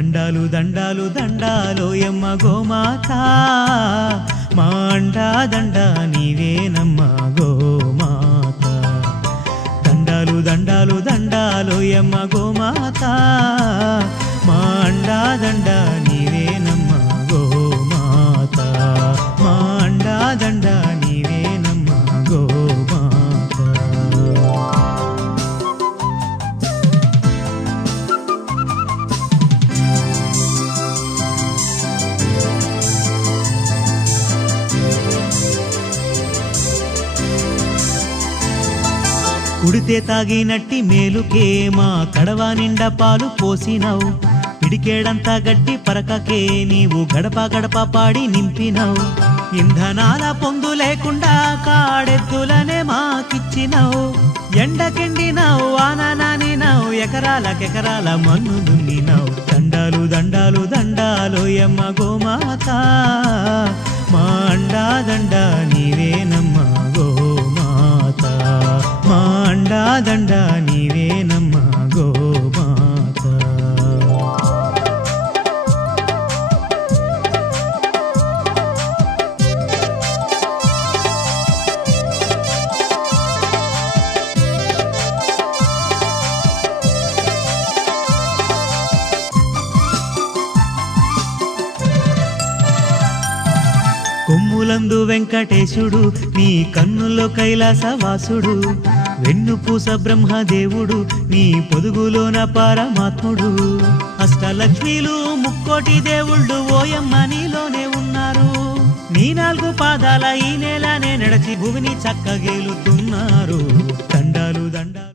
దండాలు దండాలు దండాలోయమ్మ గోమాత మా అండా దండ నీవేనమ్మ గోమాత దండాలు దండాలు దండాలోయమ్మ గోమాత మా అండా దండ నీవేనమ్మ గోమాత మా అండా దండ నీవేనమ్మ గోమాత కుడితే తాగినట్టి మేలుకే మా కడవ నిండా పాలు పోసినావు పిడికేడంతా గట్టి పరకకే నీవు గడప గడప పాడి నింపినావు ఇంధనాల పొందు లేకుండా కాడెద్దులనే మాకిచ్చినావు ఎండకెండినావు ఆనానానినావు ఎకరాలకెకరాల మన్ను దున్నినావు దండాలు దండాలు దండాలోయమ్మ గోమాత మా అండా దండ నీవేనమ్మ గోమాత మా అండా దండ నీవేనమ్మ గోమాత కొమ్ములందు వెంకటేశుడు నీ కన్నుల్లో కైలాసవాసుడు వెన్నుపూస బ్రహ్మదేవుడు నీ పొదుగులోన పరమాత్ముడు అష్టలక్ష్మీలు ముక్కోటి దేవుళ్ళు ఓయమ్మ నీలోనే ఉన్నారు నీ 4 పాదాల ఈ నేలనే నడిచి భూమిని చక్కగేలుతున్నారు దండాలు దండాలు